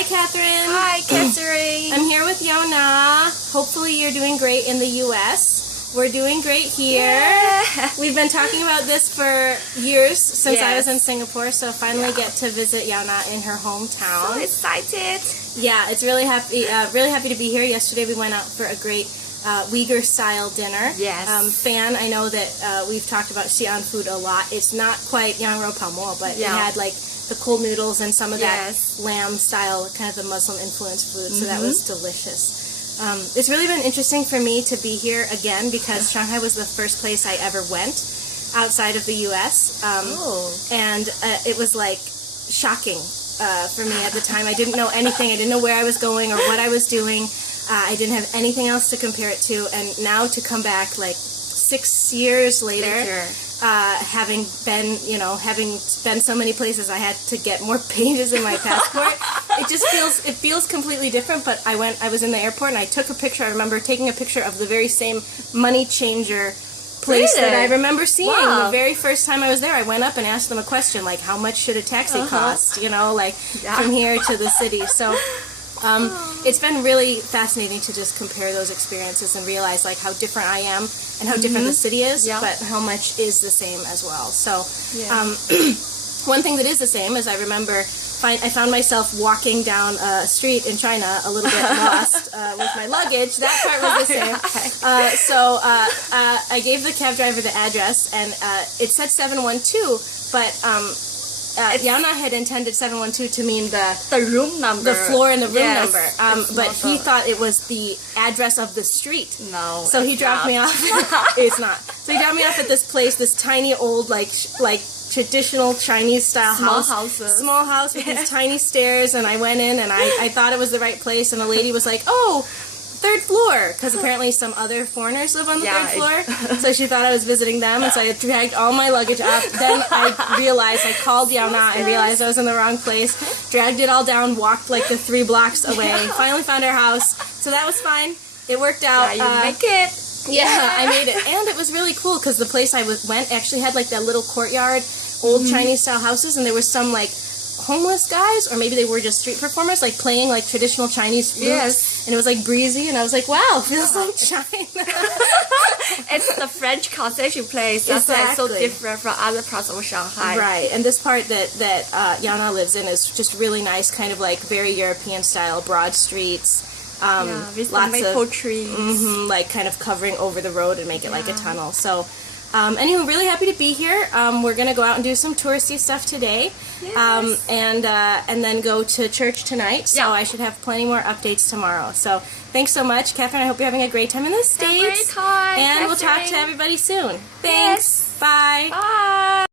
Hi, Catherine. Hi, Catherine. I'm here with Yona. Hopefully you're doing great in the U.S. We're doing great here. Yeah. We've been talking about this for years since I was Yes. in Singapore, so finally get to visit Yona in her hometown. So excited. Yeah, it's really happy to be here. Yesterday we went out for a great VEDAugust-style dinner. Yes. Fan, I know that we've talked about Xi'an food a lot. It's not quite yang rou pao mo, but it had like the cold noodles and some of that lamb-style, kind of the Muslim-influenced food, so that was delicious. It's really been interesting for me to be here again because Shanghai was the first place I ever went outside of the U.S. And it was like shocking for me at the time. I didn't know anything. I didn't know where I was going or what I was doing. I didn't have anything else to compare it to. And now to come back like 6 years later, having been so many places, I had to get more pages in my passport. It feels completely different. But I was in the airport and I took a picture. I remember taking a picture of the very same money changer place that I remember seeing the very first time I was there. I went up and asked them a question like, how much should a taxi cost? From here to the city. So it's been really fascinating to just compare those experiences and realize like how different I am and how different the city is, but how much is the same as well. So one thing that is the same is I remember I found myself walking down a street in China a little bit lost with my luggage. That part was the same. So I gave the cab driver the address, and it said 712, but Yana had intended 712 to mean the room number, the floor and the room number. But he thought it was the address of the street. No, so he dropped me off. It's not. So he dropped me off at this place, this tiny old like traditional Chinese style small house with these tiny stairs, and I went in and I thought it was the right place, and the lady was like, "Oh, third floor," because apparently some other foreigners live on the third floor, so she thought I was visiting them, and so I dragged all my luggage up. Then I realized, I called Yana and realized I was in the wrong place, dragged it all down, walked like the 3 blocks away, finally found our house, so that was fine. It worked out. You make it. Yeah, I made it, and it was really cool because the place I went actually had like that little courtyard, old Chinese style houses, and there was some like homeless guys, or maybe they were just street performers, like playing like traditional Chinese flutes, and it was like breezy, and I was like, wow, feels like China. It's the French concession place. That's like so different from other parts of Shanghai. Right, and this part that Yana lives in is just really nice, kind of like very European style, broad streets. With lots maple of trees, like kind of covering over the road and make it like a tunnel. So, anyway, really happy to be here. We're gonna go out and do some touristy stuff today, and then go to church tonight. So I should have plenty more updates tomorrow. So thanks so much, Catherine. I hope you're having a great time in the States. Have a great time, and we'll talk to everybody soon. Thanks. Bye. Bye.